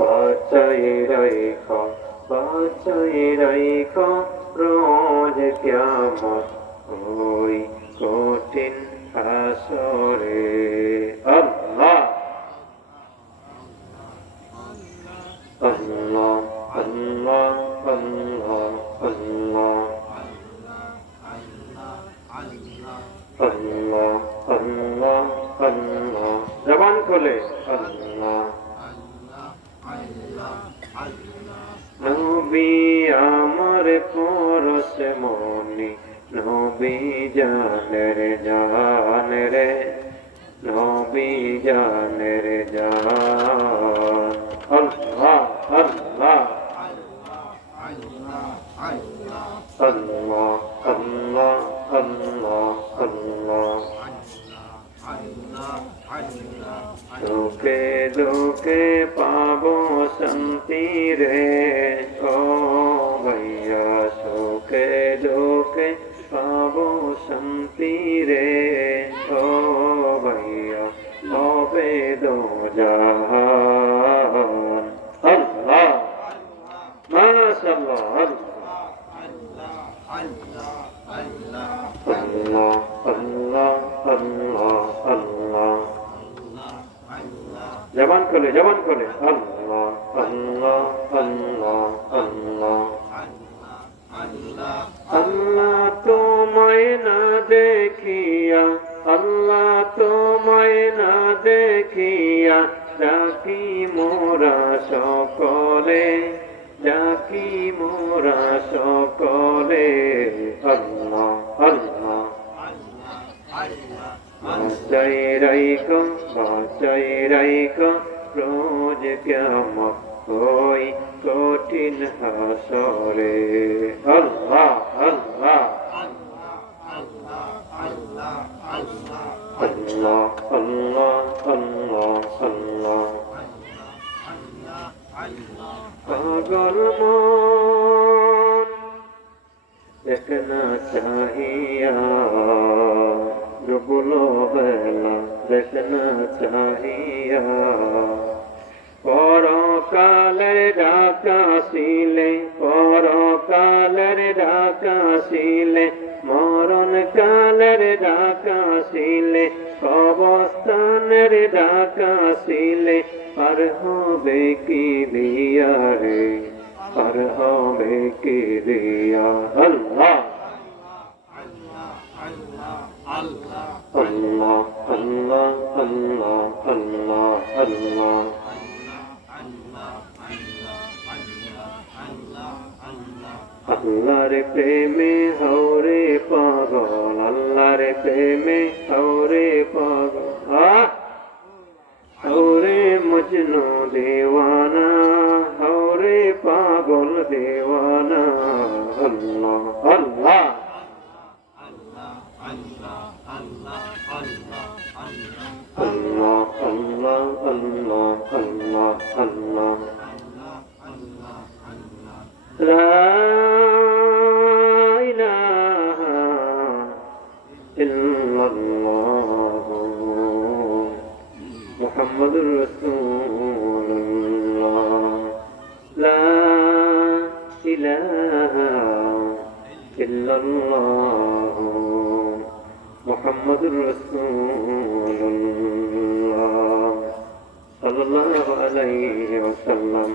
বাঁচাই রাইখো বাঁচাই রাইখো রোজ কিয়ামত ওই কঠিন হাসরে আল্লাহ আল্লাহ আল্লাহ আল্লাহ আল্লাহ আল্লাহ আল্লাহ আল্লাহ জবান খুলে আল্লাহ নবী আমার পরশে মনি নবী জানের জান রে নবী জানের জান আল্লাহ আল্লাহ আল্লাহ আল্লাহ আল্লাহ আল্লাহ দুঃখে দুঃখে পাবো শান্তি রে ও ভাইয়া সুখে দুঃখে পাবো শান্তি রে ও ভাইয়া হবে দো জাহান আল্লাহ মাশাআল্লাহ আল্লাহ আল্লাহ আল্লাহ আল্লাহ জবান খুলে আল্লাহ আল্লাহ আল্লাহ আল্লাহ আল্লাহ তোমায় না দেখিয়া আল্লাহ তোমায় না দেখিয়া ডাকি মোরা সকলে ডাকি মোরা সকলে আল্লাহ আল্লাহ বাঁচাই রাইখো রোজ কিয়ামত ওই কঠিন হাসরে আল্লাহ আল্লাহ আল্লাহ আল্লাহ আল্লাহ আল্লাহ পাগল মন দেখনা চাহিয়া ডুবলো বেলা দেখনা চাহিয়া পরকালের ডাকাশিলে মরণ কালের ডাকাশিলে অবস্থানের ডাকাশিলে পার হবে কি দিয়া রে পার হবে কি দিয়া আল্লাহ আল্লাহ আল্লাহ আল্লাহ আল্লাহ আল্লাহ আল্লাহর প্রেমে হওরে পাগল আল্লাহর প্রেমে হওরে পাগল হওরে মজনু দেওয়ানা হওরে পাগল দেওয়ানা আল্লাহ আল্লাহ আল্লাহ আল্লাহ আল্লাহ আল্লাহ আল্লাহ লা ইলাহা ইল্লাল্লাহ মুহাম্মাদুর রাসূলুল্লাহ লা ইলাহা ইল্লাল্লাহ মুহাম্মাদুর রাসূলুল্লাহ সাল্লাল্লাহু আলাইহি ওয়াসাল্লাম